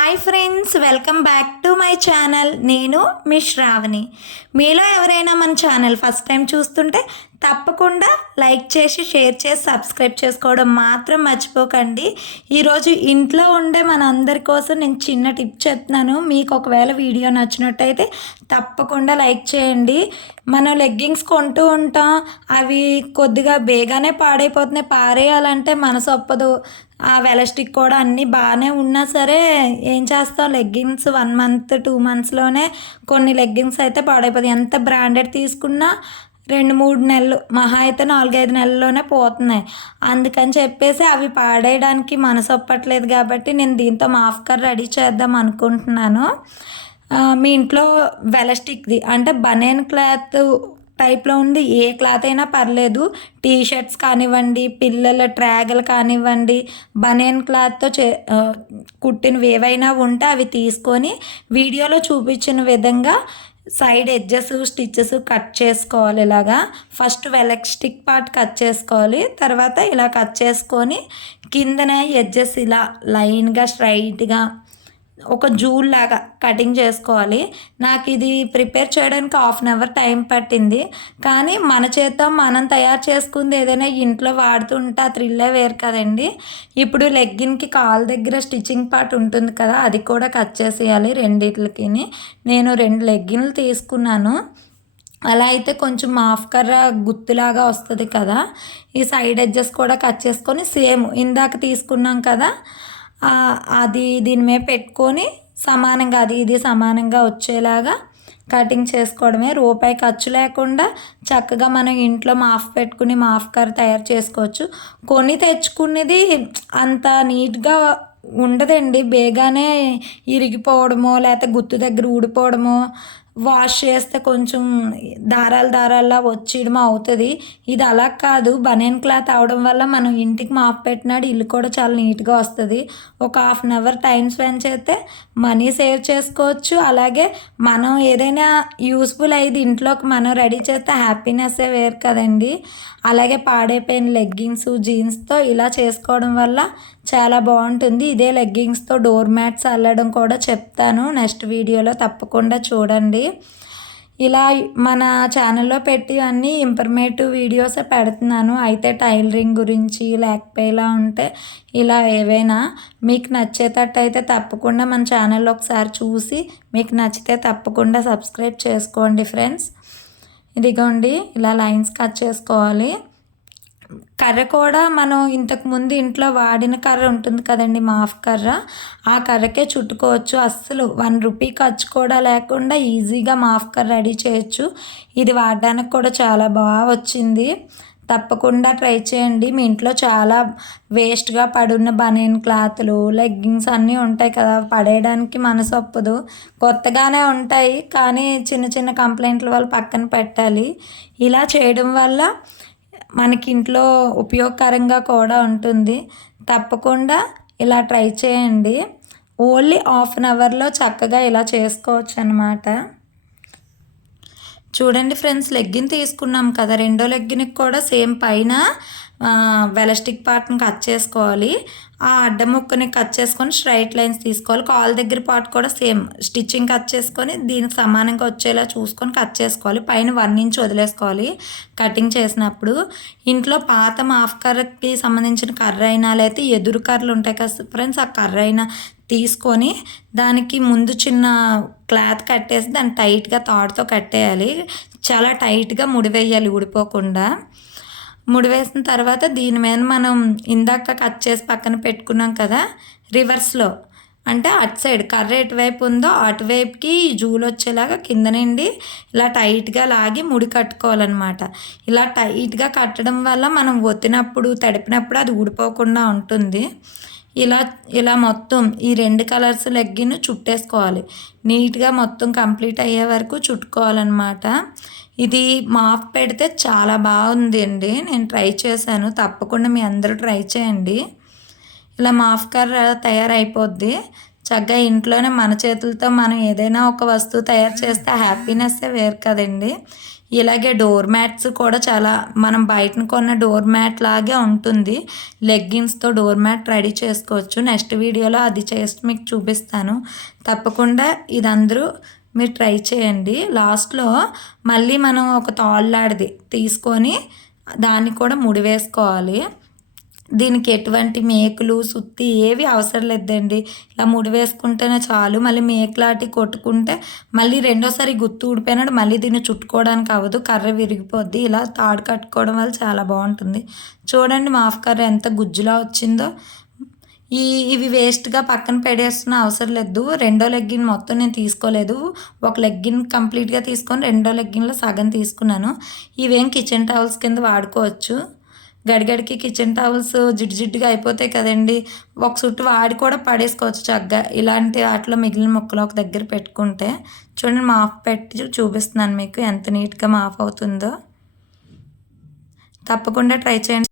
Hi friends, welcome back to my channel. నేను మీ శ్రావణి. మీలో ఎవరైనా మన ఛానల్ ఫస్ట్ టైం చూస్తుంటే తప్పకుండా లైక్ చేసి, షేర్ చేసి, సబ్స్క్రైబ్ చేసుకోవడం మాత్రం మర్చిపోకండి. ఈరోజు ఇంట్లో ఉండే మన అందరి కోసం నేను చిన్న టిప్ చెప్తున్నాను. మీకు ఒకవేళ వీడియో నచ్చినట్టయితే తప్పకుండా లైక్ చేయండి. మనం లెగ్గింగ్స్ కొంటూ ఉంటాం, అవి కొద్దిగా బేగానే పాడైపోతున్నాయి. పారేయాలంటే మనసు ఒప్పదు. ఆ వెలస్టిక్ కూడా అన్నీ బాగానే ఉన్నా సరే ఏం చేస్తాం, లెగ్గింగ్స్ 1 మంత్ 2 మంత్స్లోనే కొన్ని లెగ్గింగ్స్ అయితే పాడైపోతాయి. ఎంత బ్రాండెడ్ తీసుకున్నా 2-3 నెలలు, మహా అయితే 4-5 నెలల్లోనే పోతున్నాయి. అందుకని చెప్పేసి అవి పాడేయడానికి మనసు ఒప్పట్లేదు. కాబట్టి నేను దీంతో మాఫ్కర్ రెడీ చేద్దాం అనుకుంటున్నాను. మీ ఇంట్లో వెలస్టిక్ది అంటే బనేన్ క్లాత్ టైప్లో ఉంది, ఏ క్లాత్ అయినా పర్లేదు. టీ షర్ట్స్ కానివ్వండి, పిల్లల ట్రాగలు కానివ్వండి, బనేన్ క్లాత్తో కుట్టినవి ఏవైనా ఉంటే అవి తీసుకొని వీడియోలో చూపించిన విధంగా సైడ్ ఎడ్జెస్, స్టిచ్చెస్ కట్ చేసుకోవాలి. ఇలాగా ఫస్ట్ వెలస్టిక్ పార్ట్ కట్ చేసుకోవాలి. తర్వాత ఇలా కట్ చేసుకొని కిందన ఎడ్జెస్ ఇలా లైన్గా స్ట్రైట్గా ఒక జూల్ లాగా కటింగ్ చేసుకోవాలి. నాకు ఇది ప్రిపేర్ చేయడానికి 1/2 అవర్ టైం పట్టింది. కానీ మన చేత మనం తయారు చేసుకుంది ఏదైనా ఇంట్లో వాడుతుంటే ఆ థ్రిల్లే వేరు కదండి. ఇప్పుడు లెగ్గిన్కి కాలు దగ్గర స్టిచ్చింగ్ పార్ట్ ఉంటుంది కదా, అది కూడా కట్ చేసేయాలి రెండిట్లకి. నేను 2 లెగ్గిన్లు తీసుకున్నాను. అలా అయితే కొంచెం మాఫ్కర్ర గుత్తులాగా వస్తుంది కదా. ఈ సైడ్ ఎడ్జెస్ కూడా కట్ చేసుకొని సేమ్ ఇందాక తీసుకున్నాం కదా, అది దీని మీద పెట్టుకొని సమానంగా అది ఇది సమానంగా వచ్చేలాగా కటింగ్ చేసుకోవడమే. రూపాయి ఖర్చు లేకుండా చక్కగా మనం ఇంట్లో మాఫ్ పెట్టుకుని మాఫ్కర్ తయారు చేసుకోవచ్చు. కొని తెచ్చుకునేది అంత నీట్గా ఉండదండి. బేగానే ఇరిగిపోవడమో లేకపోతే గుత్తు దగ్గర ఊడిపోవడమో, వాష్ చేస్తే కొంచెం దారాల్లా వచ్చేయడమో అవుతుంది. ఇది అలా కాదు, బనేన్ క్లాత్ అవడం వల్ల మనం ఇంటికి మాప్ పెట్టినాడు ఇల్లు కూడా చాలా నీట్గా వస్తుంది. ఒక 1/2 అవర్ టైం స్పెండ్ చేస్తే మనీ సేవ్ చేసుకోవచ్చు. అలాగే మనం ఏదైనా యూస్ఫుల్ అయ్యేది ఇంట్లోకి మనం రెడీ చేస్తే హ్యాపీనెస్సే వేరు కదండి. అలాగే పాడైపోయిన లెగ్గింగ్స్, జీన్స్తో ఇలా చేసుకోవడం వల్ల చాలా బాగుంటుంది. ఇదే లెగ్గింగ్స్తో డోర్ మ్యాట్స్ అల్లడం కూడా చెప్తాను నెక్స్ట్ వీడియోలో, తప్పకుండా చూడండి. ఇలా మన ఛానల్లో పెట్టి అన్నీ ఇన్ఫర్మేటివ్ వీడియోసే పెడుతున్నాను. అయితే టైలరింగ్ గురించి లేకపోయేలా ఉంటే ఇలా ఏవైనా మీకు నచ్చేటట్టు అయితే తప్పకుండా మన ఛానల్లో ఒకసారి చూసి మీకు నచ్చితే తప్పకుండా సబ్స్క్రైబ్ చేసుకోండి ఫ్రెండ్స్. ఇదిగోండి ఇలా లైన్స్ కట్ చేసుకోవాలి. కర్ర కూడా మనం ఇంతకుముందు ఇంట్లో వాడిన కర్ర ఉంటుంది కదండి, మాఫ్ కర్ర, ఆ కర్రకే చుట్టుకోవచ్చు. అస్సలు 1 రూపీ ఖర్చు కూడా లేకుండా ఈజీగా మాఫ్ కర్ర రెడీ చేయొచ్చు. ఇది వాడడానికి కూడా చాలా బాగా వచ్చింది. తప్పకుండా ట్రై చేయండి. మీ ఇంట్లో చాలా వేస్ట్గా పడున్న బనీన్ క్లాతులు, లెగ్గింగ్స్ అన్నీ ఉంటాయి కదా, పడేయడానికి మనసు ఒప్పదు. కొత్తగానే ఉంటాయి కానీ చిన్న చిన్న కంప్లైంట్ల వల్ల పక్కన పెట్టాలి. ఇలా చేయడం వల్ల మనకి ఇంట్లో ఉపయోగకరంగా కూడా ఉంటుంది. తప్పకుండా ఇలా ట్రై చేయండి. ఓన్లీ 1/2 అవర్లో చక్కగా ఇలా చేసుకోవచ్చు అన్నమాట. చూడండి ఫ్రెండ్స్, లెగ్గిన్ తీసుకున్నాం కదా, రెండో లెగ్గిన్కి కూడా సేమ్ పైన వెలస్టిక్ పార్ట్ని కట్ చేసుకోవాలి. ఆ అడ్డ ముక్కని కట్ చేసుకొని స్ట్రైట్ లైన్స్ తీసుకోవాలి. కాల్ దగ్గర పార్ట్ కూడా సేమ్ స్టిచ్చింగ్ కట్ చేసుకొని దీనికి సమానంగా వచ్చేలా చూసుకొని కట్ చేసుకోవాలి. పైన 1 ఇంచ్ వదిలేసుకోవాలి కటింగ్ చేసినప్పుడు. ఇంట్లో పాత మాఫ్ కర్రకి సంబంధించిన కర్ర అయినా లేకపోతే ఎదురు కర్రలు ఉంటాయి కదా ఫ్రెండ్స్, ఆ కర్ర అయినా తీసుకొని దానికి ముందు చిన్న క్లాత్ కట్టేసి దాన్ని టైట్గా తాడుతో కట్టేయాలి. చాలా టైట్గా ముడివేయాలి ఊడిపోకుండా. ముడివేసిన తర్వాత దీని మీద మనం ఇందాక కట్ చేసి పక్కన పెట్టుకున్నాం కదా, రివర్స్లో అంటే అటు సైడ్ కర్ర ఎటువైపు ఉందో అటువైపుకి జూలు వచ్చేలాగా కింద నుండి ఇలా టైట్గా లాగి ముడి కట్టుకోవాలన్నమాట. ఇలా టైట్గా కట్టడం వల్ల మనం ఒత్తినప్పుడు తడిపినప్పుడు అది ఊడిపోకుండా ఉంటుంది. ఇలా మొత్తం ఈ 2 కలర్స్ లెగ్గిన్ చుట్టేసుకోవాలి. నీట్గా మొత్తం కంప్లీట్ అయ్యే వరకు చుట్టుకోవాలన్నమాట. ఇది మాఫ్ పెడితే చాలా బాగుంది అండి, నేను ట్రై చేశాను. తప్పకుండా మీ అందరూ ట్రై చేయండి. ఇలా మాఫ్ కర్ర తయారైపోద్ది. చక్కగా ఇంట్లోనే మన చేతులతో మనం ఏదైనా ఒక వస్తువు తయారు చేస్తే హ్యాపీనెస్సే వేరు కదండి. ఇలాగే డోర్ మ్యాట్స్ కూడా చాలా మనం బయటన కొన్న డోర్ మ్యాట్ లాగే ఉంటుంది. లెగ్గిన్స్తో డోర్ మ్యాట్ రెడీ చేసుకోవచ్చు. నెక్స్ట్ వీడియోలో అది చేసి మీకు చూపిస్తాను. తప్పకుండా ఇది అందరూ మీరు ట్రై చేయండి. లాస్ట్లో మళ్ళీ మనం ఒక తాళ్ళాడిది తీసుకొని దాన్ని కూడా ముడి వేసుకోవాలి. దీనికి ఎటువంటి మేకులు సుత్తి ఏవి అవసరం లేదండి. ఇలా ముడి వేసుకుంటేనే చాలు. మళ్ళీ మేకులాంటి కొట్టుకుంటే మళ్ళీ రెండోసారి గుత్తు ఊడిపోయినాడు మళ్ళీ దీన్ని చుట్టుకోవడానికి అవ్వదు, కర్ర విరిగిపోద్ది. ఇలా తాడు కట్టుకోవడం వల్ల చాలా బాగుంటుంది. చూడండి మాఫ్ కర్ర ఎంత గుజ్జులా వచ్చిందో. ఇవి వేస్ట్గా పక్కన పెడేస్తున్న అవసరం లేదు. రెండో లెగ్గిన్ మొత్తం నేను తీసుకోలేదు. ఒక లెగ్గిన్ కంప్లీట్గా తీసుకొని రెండో లెగ్గిన్లో సగం తీసుకున్నాను. ఇవేం కిచెన్ టవల్స్ కింద వాడుకోవచ్చు. గడిగడికి కిచెన్ టవల్స్ జిడ్డుగా అయిపోతాయి కదండి. ఒక చుట్టూ వాడి కూడా పడేసుకోవచ్చు చక్కగా. ఇలాంటి వాటిలో మిగిలిన ముక్కలు ఒక దగ్గర పెట్టుకుంటే. చూడండి మాఫ్ పెట్టి చూపిస్తున్నాను మీకు ఎంత నీట్గా మాఫ్ అవుతుందో. తప్పకుండా ట్రై చేయండి.